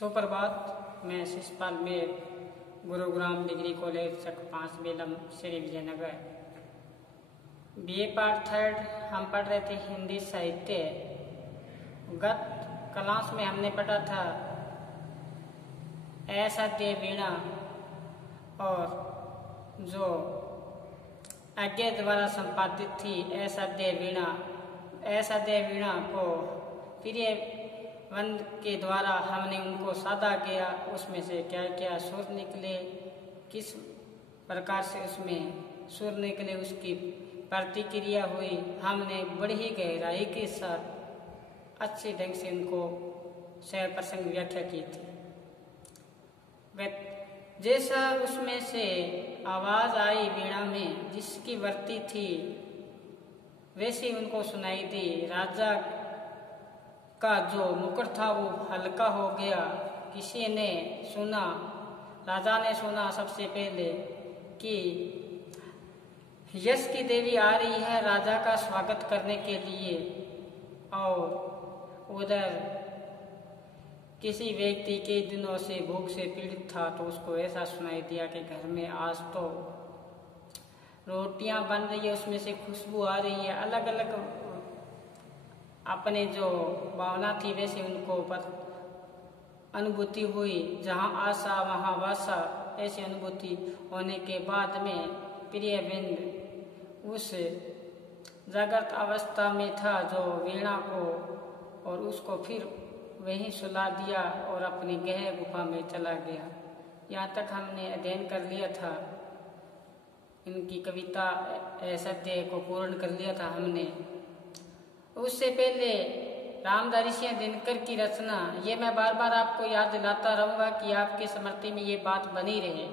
सुप्रभात। मैं शिषपाल मेर, गुरुग्राम डिग्री कॉलेज चक 5 बेलम, श्री विजयनगर। बीए पार्ट 3 हम पढ़ रहे थे हिंदी साहित्य। गत क्लास में हमने पढ़ा था असाध्य वीणा, और जो आज्ञा द्वारा संपादित थी असाध्य वीणा को प्रिय वंद के द्वारा हमने उनको साधा किया। उसमें से क्या क्या सुर निकले, किस प्रकार से उसमें सुर निकले, उसकी प्रतिक्रिया हुई, हमने बड़ी ही गहराई के साथ अच्छे ढंग से उनको शेर प्रसंग व्याख्या की थी। जैसा उसमें से आवाज आई वीणा में जिसकी वर्ती थी, वैसे उनको सुनाई दी। राजा का जो मुकुट था वो हल्का हो गया। किसी ने सुना, राजा ने सुना सबसे पहले कि यश की देवी आ रही है राजा का स्वागत करने के लिए। और उधर किसी व्यक्ति के दिनों से भूख से पीड़ित था, तो उसको ऐसा सुनाई दिया कि घर में आज तो रोटियां बन रही है, उसमें से खुशबू आ रही है। अलग अलग अपने जो भावना थी वैसे उनको अनुभूति हुई। जहाँ आशा वहाँ वासा, ऐसी अनुभूति होने के बाद में प्रियविंद उस जागृत अवस्था में था जो वीणा को, और उसको फिर वहीं सुला दिया और अपनी गहन गुफा में चला गया। यहाँ तक हमने अध्ययन कर लिया था, इनकी कविता असाध्य को पूर्ण कर लिया था हमने। उससे पहले रामधारी दिनकर की रचना, ये मैं बार बार आपको याद दिलाता रहूँगा कि आपके स्मृति में ये बात बनी रहे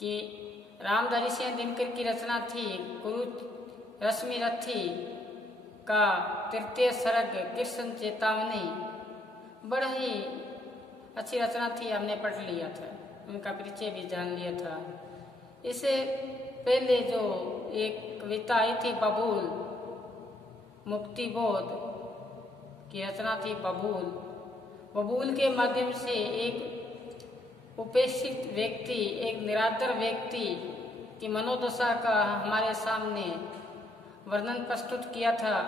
कि रामधारी दिनकर की रचना थी गुरु रश्मि रथी का तृतीय सर्ग कृष्ण चेतावनी। बड़ा ही अच्छी रचना थी, हमने पढ़ लिया था, उनका परिचय भी जान लिया था। इससे पहले जो एक कविता आई थी बबूल, मुक्ति बोध की रचना थी बबूल के माध्यम से एक उपेक्षित व्यक्ति, एक निरादर व्यक्ति की मनोदशा का हमारे सामने वर्णन प्रस्तुत किया था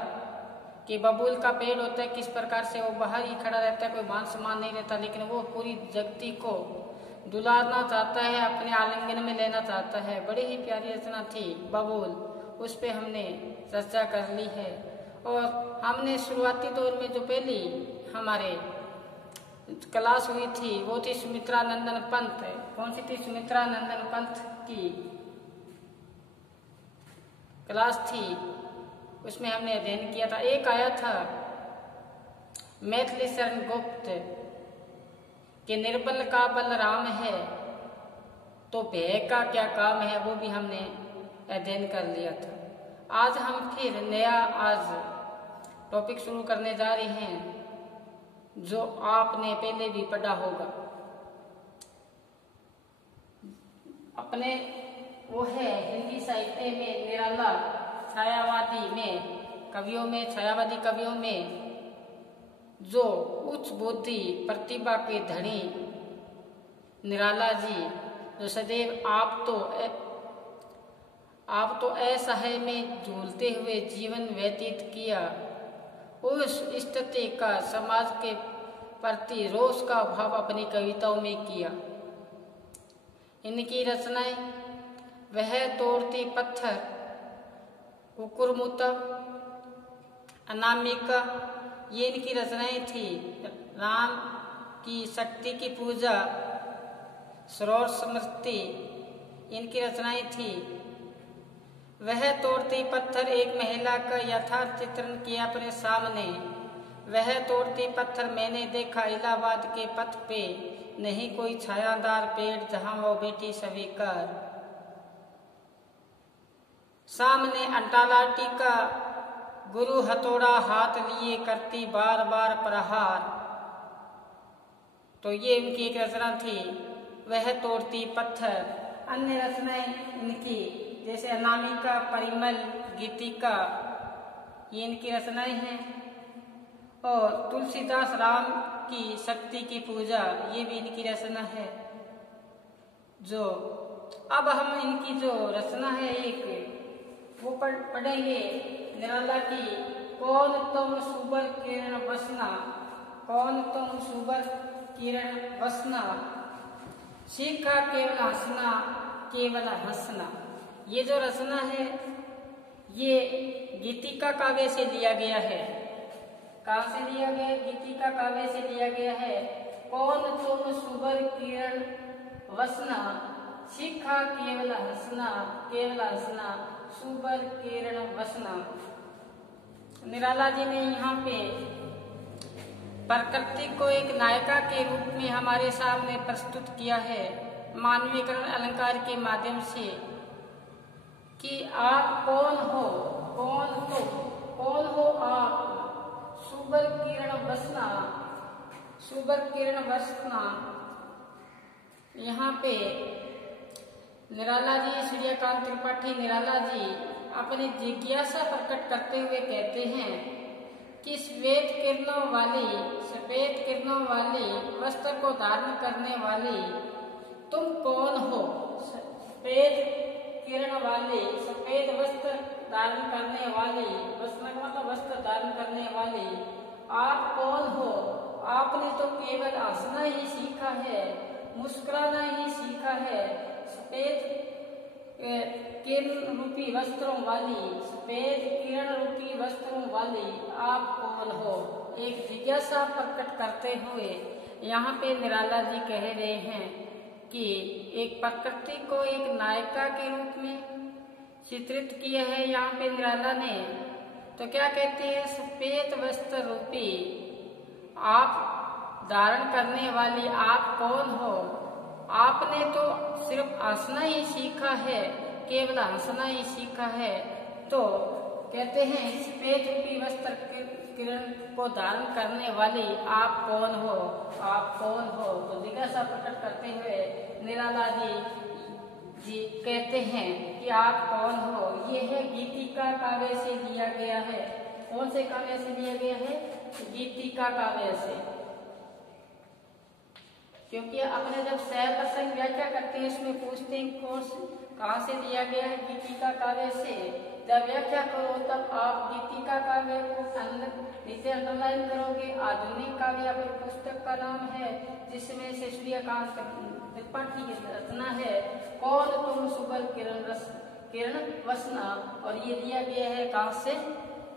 कि बबूल का पेड़ होता है, किस प्रकार से वो बाहर ही खड़ा रहता है, कोई मान सम्मान नहीं रहता, लेकिन वो पूरी जगती को दुलारना चाहता है, अपने आलिंगन में लेना चाहता है। बड़ी ही प्यारी रचना थी बबूल, उस पर हमने चर्चा कर ली है। और हमने शुरुआती दौर में जो पहली हमारे क्लास हुई थी वो थी सुमित्रा नंदन पंत। कौन सी थी? सुमित्रा नंदन पंत की क्लास थी, उसमें हमने अध्ययन किया था। एक आया था मैथिली शरण गुप्त कि निर्बल का बल राम है तो भय का क्या काम है, वो भी हमने अध्ययन कर लिया था। आज हम फिर नया टॉपिक शुरू करने जा रहे हैं जो आपने पहले भी पढ़ा होगा अपने, वो है हिंदी साहित्य में निराला छायावादी कवियों में जो उच्च बुद्धि प्रतिभा के धनी निराला जी, जो सदैव आप तो असहाय में झूलते हुए जीवन व्यतीत किया, उस स्थिति का समाज के प्रति रोष का भाव अपनी कविताओं में किया। इनकी रचनाएं वह तोड़ती पत्थर, कुकुरमुता, अनामिका, ये इनकी रचनाएं थी। राम की शक्ति की पूजा, सरोवर स्मृति, इनकी रचनाएं थी। वह तोड़ती पत्थर, एक महिला का यथार्थ चित्रण किया अपने सामने। वह तोड़ती पत्थर मैंने देखा इलाहाबाद के पथ पे, नहीं कोई छायादार पेड़ जहां वो बैठी स्वीकार। सामने अंटालाटी का गुरु हथौड़ा हाथ लिए करती बार बार प्रहार। तो ये उनकी एक रचना थी, वह तोड़ती पत्थर। अन्य रचनाएं इनकी जैसे अनामिका, परिमल, गीतिका, ये इनकी रचनाएं हैं। और तुलसीदास राम की शक्ति की पूजा, ये भी इनकी रचना है। जो अब हम इनकी जो रचना है एक वो पढ़ेंगे निराला की। कौन तुम सुबर किरण बसना, कौन तुम सुबर किरण बसना, सीखा केवल हंसना, केवल हंसना। ये जो रचना है ये गीतिका काव्य से लिया गया है। कहाँ से लिया गया है? गीतिका काव्य से लिया गया है। कौन तुम सुबर किरण वसना, सीखा केवल हंसना, केवल हंसना, सुबर किरण वसना। निराला जी ने यहाँ पे प्रकृति को एक नायिका के रूप में हमारे सामने प्रस्तुत किया है मानवीकरण अलंकार के माध्यम से कि आप कौन हो, कौन तुम, कौन हो आप, सुबर किरण वसना, सुबर किरण वसना। यहाँ पे निराला जी, सूर्यकांत त्रिपाठी निराला जी अपनी जिज्ञासा प्रकट करते हुए कहते हैं कि सफेद किरणों वाली, सफेद किरणों वाली वस्त्र को धारण करने वाली तुम कौन हो? सफेद किरण वाली, सफेद वस्त्र धारण करने वाली, वस्त्र का मतलब वस्त्र धारण करने वाली आप कौन हो? आपने तो केवल हंसना ही सीखा है, मुस्कुराना ही सीखा है। सफेद किरण रूपी वस्त्रों वाली, सफेद किरण रूपी वस्त्रों वाली आप कौन हो? एक जिज्ञासा प्रकट करते हुए यहाँ पे निराला जी कह रहे हैं कि एक प्रकृति को एक नायिका के रूप में चित्रित किया है यहाँ पे निराला ने। तो क्या कहते हैं? सफेद वस्त्र रूपी आप धारण करने वाली आप कौन हो? आपने तो सिर्फ हंसना ही सीखा है, केवल हंसना ही सीखा है। तो कहते हैं सफेद रूपी वस्त्र किरण को धारण करने वाली आप कौन हो? आप कौन हो? तो जिज्ञासा प्रकट करते हुए निराला जी कहते हैं कि आप कौन हो? ये है गीतिका काव्य से लिया गया है। कौन से काव्य से लिया गया है? गीतिका काव्य से। क्योंकि अपने जब सह प्रसंग व्याख्या करते हैं उसमें पूछते हैं कहाँ से लिया गया है? गीतिका काव्य से। जब व्याख्या करो तब आप गीतिका काव्य को नीचे अंडरलाइन करोगे। आधुनिक काव्य या फिर पुस्तक का नाम है जिसमें से सूर्यकांत त्रिपाठी की रचना है कौन तुम सुबर किरण वसना। और ये लिया गया है कहाँ से?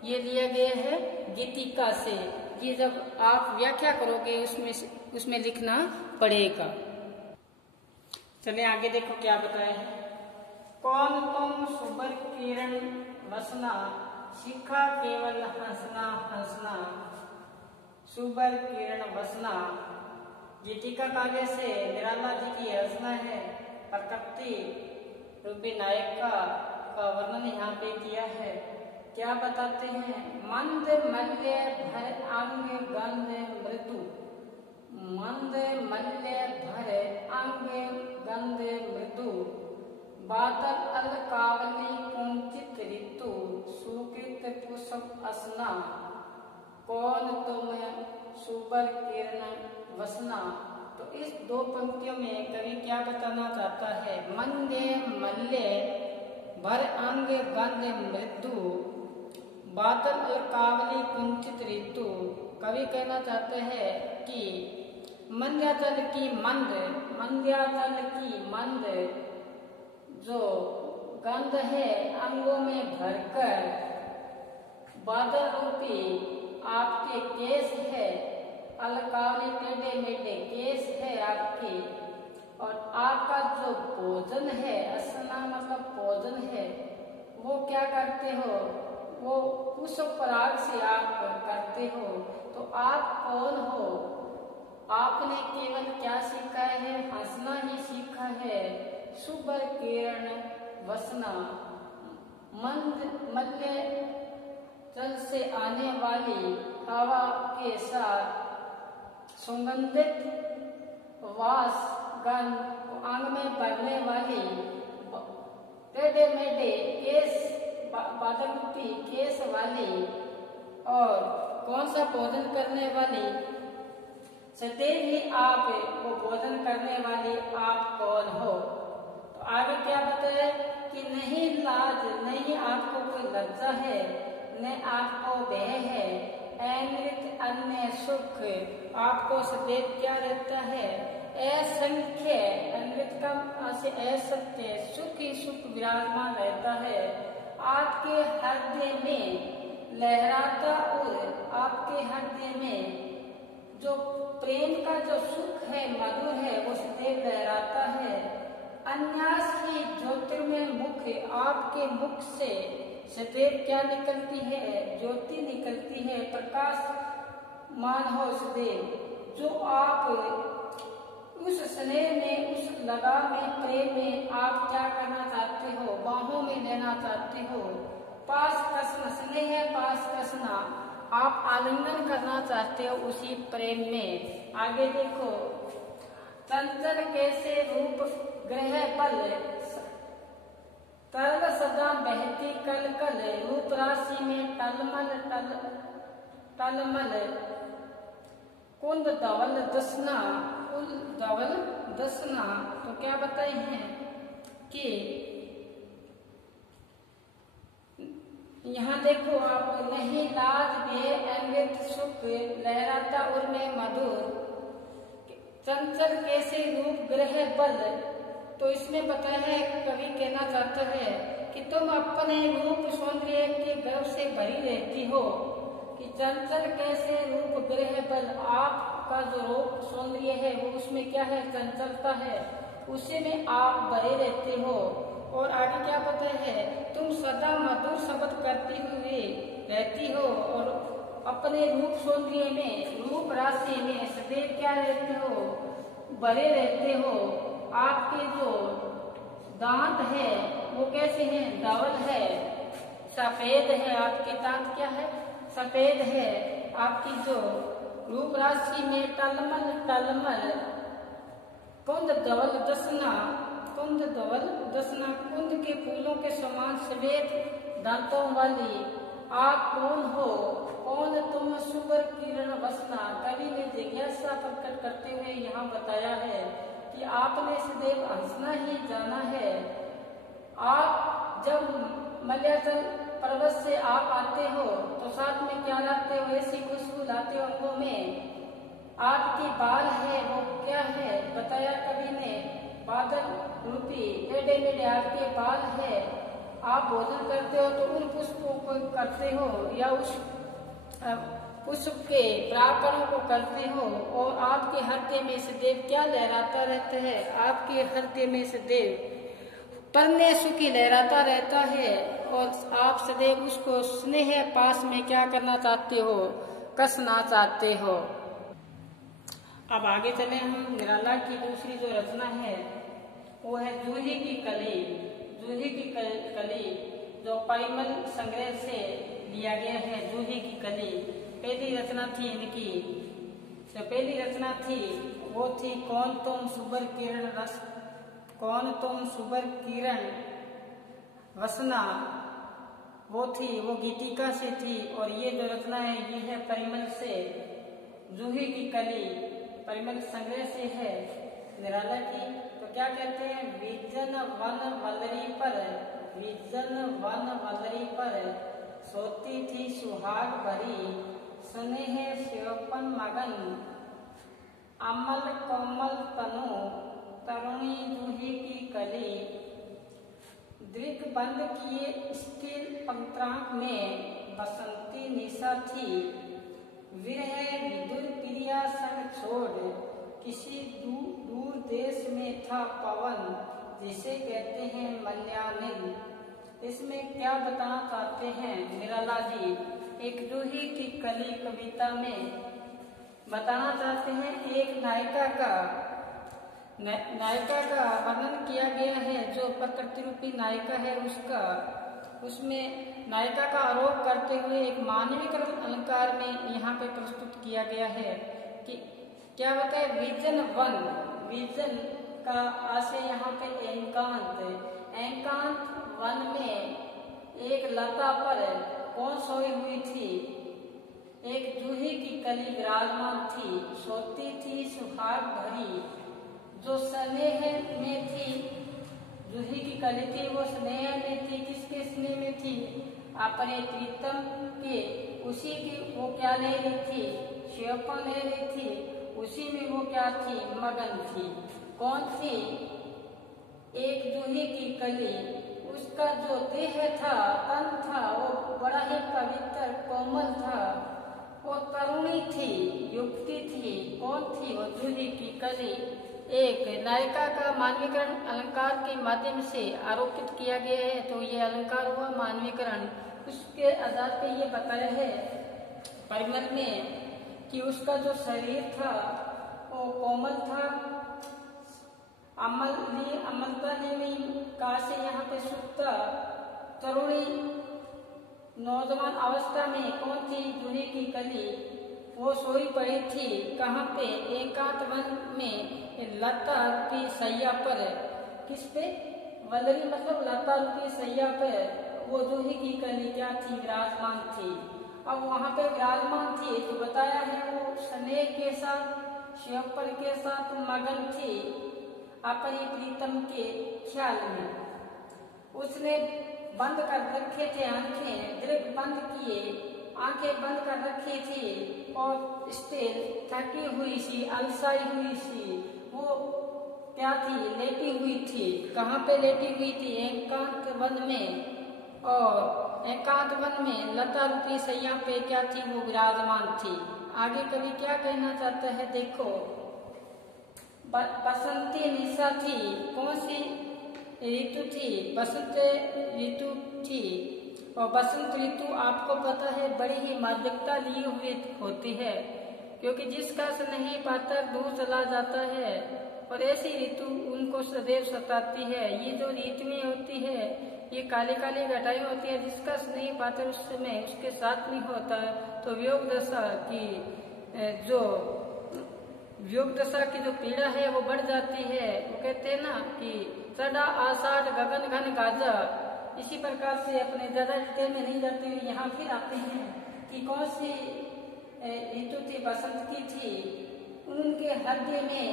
ये लिया गया है गीतिका से। ये जब आप व्याख्या करोगे उसमें लिखना पड़ेगा। चलिए आगे देखो क्या बताया है। कौन तुम सुबर किरण वसना, सीखा केवल हंसना, हंसना, सुबर किरण वसना। गीतिका काव्य से निराला जी की रचना है। प्रकृति रूपी नायिका का वर्णन यहाँ पे किया है। क्या बताते हैं? मंद मल्य भर अंग गंध मृदु, मंद मल्य भर अंग गंध मृदु, बादल अलकावली कुंचित ऋतु, सुकृत पुष्प असना, कौन तुम सुबर किरण वसना। तो इस दो पंक्तियों में कवि क्या बताना चाहता है? मंदे मल्य भर अंग गंध मृदु, बादल अलकावली कुंचित ऋतु। कवि कहना चाहते हैं कि मंद्याचल की मंद, मंद्याचल की मंद जो गंध है अंगों में भरकर, बादल रूपी आपके केस है, अलकावली टेढ़े मेढ़े केस है आपके, और आपका जो भोजन है, असना मतलब भोजन है, वो क्या करते हो? वो पुष्प पराग से आप करते हो। तो आप कौन हो? आपने केवल क्या सीखा है? हंसना ही सीखा है। सुबर किरण वसना, मंद मल्य जल से आने वाली हवा के साथ सुगंधित वास गंध आंग में भरने वाली, टेढ़े मेढ़े केस, बादल रूपी केस वाली, और कौन सा भोजन करने वाली? सदैव ही आप को भोजन करने वाली आप कौन हो। तो आगे क्या बताया कि नहीं लाज, नहीं आपको कोई लज्जा है, न आपको भय है, अमृत अन्य सुख, आपको सदैव क्या रहता है, असंख्य, अमृत का असत्य, सुख ही सुख विराजमान रहता है आपके हृदय में लहराता, और आपके हृदय में जो प्रेम का जो सुख है, मधुर है, वो सदैव लहराता है। अन्यास की ज्योतिर्मय मुख, आपके मुख से सदैव क्या निकलती है, ज्योति निकलती है, प्रकाश मान हो सदैव, जो आप उस स्नेह में, उस लगाव में, प्रेम में आप क्या करना चाहते हो, बाहों में लेना चाहते हो, पास कसना, स्नेह पास कसना, आप आलिंगन करना चाहते हो उसी प्रेम में। आगे देखो, चंचल कैसे रूप ग्रह पल, तरल सदा बहती कल कल, रूप राशि में टलमल टलमल, कुंद धवल दसना, कुल धवल दसना। तो क्या बताए हैं कि यहाँ देखो आप, नहीं लाज भय अमृत सुख लहराता उर्मे मधुर, चंचल कैसे रूप ग्रह बल। तो इसमें बताया है, कवि कहना चाहता है कि तुम अपने रूप सौंदर्य के गर्व से भरी रहती हो, कि चंचल कैसे रूप ग्रह बल, आपका जो रूप सौंदर्य है वो उसमें क्या है, चंचलता है, उसी में आप भरे रहते हो। और आगे क्या पता है, तुम सदा मधुर शब्द करती हुई रहती हो, और अपने रूप सौंदर्य में, रूप राशि में सदैव क्या रहते हो, भरे रहते हो। आपके जो दांत है वो कैसे हैं, धवल है, सफेद है, आपके दांत क्या है, सफेद है। आपकी जो रूप राशि में टलमल टलमल, कुंद धवल दसना, कुंद धवल दसना, कुंद के फूलों के समान सफेद दांतों वाली आप कौन हो, कौन तुम सुबर किरण वसना। कवि ने जिज्ञासा प्रकट करते हुए यहाँ बताया है कि आपने सदैव हंसना ही जाना है। आप जब मलयाचल पर्वत से आप आते हो तो साथ में क्या लाते हो, ऐसी खुशबू लाते हो अंगों में। आपके बाल है वो क्या है, बताया कवि ने, बादल रूपी टेढ़े मेढ़े आपके बाल है। आप भोजन करते हो तो उन पुष्पों को करते हो, या उस पुष्प के प्राकरणों को करते हो, और आपके हृदय में सदैव क्या लहराता रहता है, आपके हृदय में सदैव परने सुखी लहराता रहता है, और आप सदैव उसको स्नेह पास में क्या करना चाहते हो, कसना चाहते हो। अब आगे चले हम, निराला की दूसरी जो रचना है वो है जूही की कली। जूही की कली जो परिमल संग्रह से लिया गया है, जूही की कली पहली रचना थी इनकी। जो पहली रचना थी वो थी कौन तुम सुबर किरण रस, कौन तुम सुबर किरण वसना, वो थी, वो गीतिका से थी। और ये जो रचना है ये है परिमल से, जूही की कली परिमल संग्रह से है निराला की। तो क्या कहते हैं, विजन वन वलरी पर, विजन वन वलरी पर सोती थी सुहाग भरी, स्नेह शिवपन मगन, अमल कोमल तनु, तरुणी जूही की कली, दृग बंद किए स्थिर पंत्रांक में बसंती निशा थी, विरह विदुर प्रिया संग छोड़, किसी दूर देश में था पवन, जिसे कहते हैं मल्यानिल। इसमें क्या बताना चाहते हैं निराला जी, एक जूही की कली कविता में बताना चाहते हैं एक नायिका का वर्णन किया गया है, जो प्रकृति रूपी नायिका है उसका, उसमें नायिका का आरोप करते हुए एक मानवीकरण अलंकार में यहाँ पे प्रस्तुत किया गया है कि क्या बताए, विजन वन, विजन का आशय यहाँ पे एकांत, एकांत वन में एक लता पर कौन सोई हुई थी, एक जूही की कली विराजमान थी, सोती थी सुहाग भरी, जो स्नेह में थी। जूही की कली थी वो स्नेह में थी। किसके स्नेह में थी? अपने प्रीतम के, उसी की वो क्या ले रही थी? श्योपन ले रही थी, उसी में वो क्या थी? मगन थी। कौन थी? एक जूही की कली, उसका जो देह था, तन था, वो बड़ा ही पवित्र कोमल था, वो तरुणी थी, युक्ति थी। कौन थी वो? जूही की कली। एक नायिका का मानवीकरण अलंकार के माध्यम से आरोपित किया गया है, तो ये अलंकार हुआ मानवीकरण। उसके आधार पर ये बताया है परिमल में कि उसका जो शरीर था वो कोमल था, अमलता देवी का से यहाँ पे सुप्ता तरुणी नौजवान अवस्था में कौन थी? जूही की कली। वो सोई पड़ी थी कहाँ पे? एकांत वन में लता रूपी सैया पर। किस पे? वल्लरी मतलब लता रूपी सैया पर वो जूही की कली क्या थी? विराजमान थी। अब वहाँ पे विराजमान थी तो बताया है वो स्नेह के साथ, श्योपर के साथ मगन थी अपनी प्रीतम के ख्याल में। उसने बंद कर रखे थे आंखें, दृढ़ बंद किए, आंखें बंद कर रखी थी और स्टिल थकी हुई सी, अलसाई हुई सी वो क्या थी? लेटी हुई थी। कहाँ पे लेटी हुई थी? एकांत वन में। और एकांत वन में लता रूपी सैया पे क्या थी? वो विराजमान थी। आगे कवि क्या कहना चाहता है देखो। बसंती निशा थी। कौन सी ऋतु थी? बसंत ऋतु थी। और बसंत ऋतु आपको पता है बड़ी ही मादकता लिए हुए होती है, क्योंकि जिसका स्नेही पात्र दूर चला जाता है और ऐसी ऋतु उनको सदैव सताती है। ये जो ऋतुएं होती है ये काली काली घटाएं होती है। जिसका स्नेही पात्र उस समय उसके साथ नहीं होता तो वियोग दशा की जो पीड़ा है वो बढ़ जाती है। वो कहते हैं ना कि चढ़ा आषाढ़ गगन घन गाजा, इसी प्रकार से अपने ज्यादा डिटेल में नहीं जाते हुए यहाँ फिर आते हैं कि कौन सी ऋतु थी? बसंत की थी। उनके हृदय में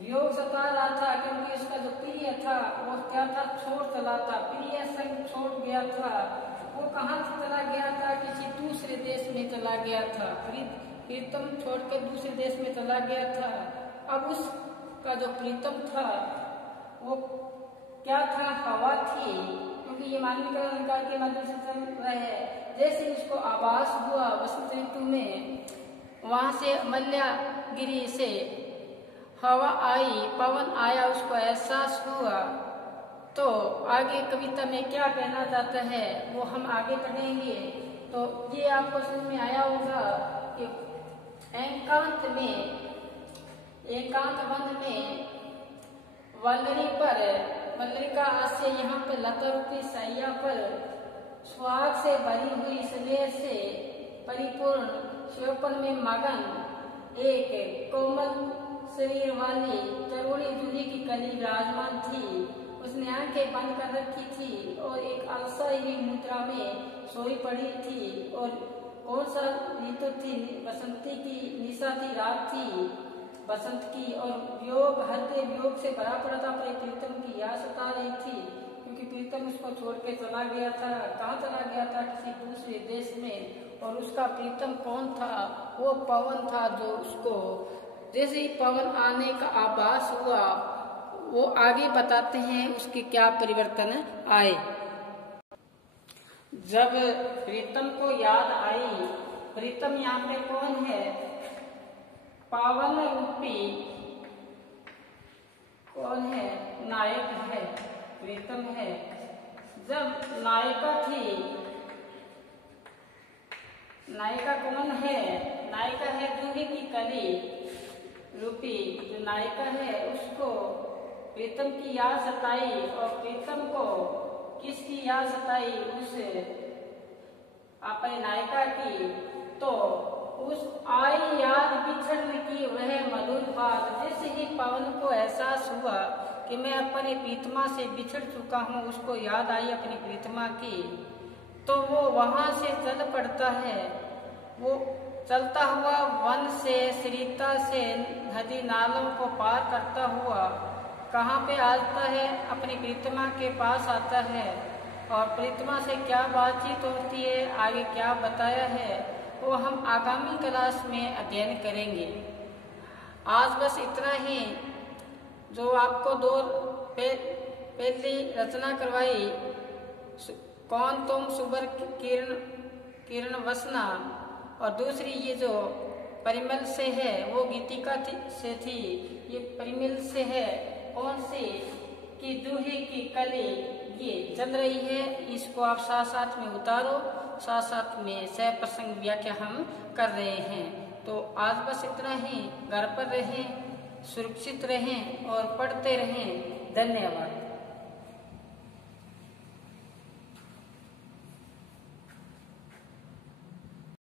वियोग सता रहा था, क्योंकि उसका जो प्रिय था वो क्या था? छोड़ चला था, प्रिय संग छोड़ गया था। वो कहाँ से चला गया था? किसी दूसरे देश में चला गया था। प्रीतम छोड़कर दूसरे देश में चला गया था। अब उसका जो प्रीतम था वो क्या था? हवा थी, क्योंकि ये मानवीकरण अलंकार के माध्यम से चल रहा है। जैसे उसको आभास हुआ वसंत ऋतु में, वहां से मल्यागिरी से हवा आई, पवन आया, उसको एहसास हुआ। तो आगे कविता में क्या कहना चाहता है वो हम आगे पढ़ेंगे। तो ये आपको समझ में आया होगा कि एकांत वन में वल्लरी का हास्य यहाँ पे लता रूपी सैया पर सुहाग से भरी हुई स्नेह से परिपूर्ण श्योपन में मगन एक कोमल शरीर वाली तरुणी जूही की कली विराजमान थी। उसने आंखें बंद कर रखी थी और एक अलसाई मुद्रा में सोई पड़ी थी। और कौन सा ऋतु थी? बसंती की निशा थी, रात थी बसंत की। और वियोग, हृदय वियोग से भरा पड़ा था। अपने प्रीतम की याद सता रही थी, क्योंकि प्रीतम उसको छोड़ के चला गया था। कहाँ चला गया था? किसी दूसरे देश में। और उसका प्रीतम कौन था? वो पवन था, जो उसको जैसे ही पवन आने का आभास हुआ, वो आगे बताते हैं उसके क्या परिवर्तन आए। जब प्रीतम को याद आई, प्रीतम यहाँ पे कौन है? पावन रूपी कौन है? नायक है, प्रीतम है। जब नायिका थी, नायिका कौन है? नायिका है जूही की कली रूपी जो नायिका है, उसको प्रीतम की याद सताई। और प्रीतम को किसकी याद सताई? उस अपने नायिका की। तो उस आई याद बिछड़ने की वह मधुर बात। जैसे ही पवन को एहसास हुआ कि मैं अपने प्रीतमा से बिछड़ चुका हूँ, उसको याद आई अपनी प्रीतमा की, तो वो वहां से चल पड़ता है। वो चलता हुआ वन से श्रीता से नदी नालों को पार करता हुआ कहाँ पे आता है, अपनी प्रीतमा के पास आता है। और प्रीतमा से क्या बातचीत होती है, आगे क्या बताया है, वो हम आगामी क्लास में अध्ययन करेंगे। आज बस इतना ही। जो आपको दो पहली रचना करवाई, कौन तुम सुबर किरण वसना, और दूसरी ये जो परिमल से है वो गीतिका से थी। ये परिमल से है कौन से कि दूहे की कली ये चल रही है, इसको आप साथ साथ में उतारो, साथ साथ में सह प्रसंग व्याख्या हम कर रहे हैं। तो आज बस इतना ही। घर पर रहें, सुरक्षित रहें और पढ़ते रहें। धन्यवाद।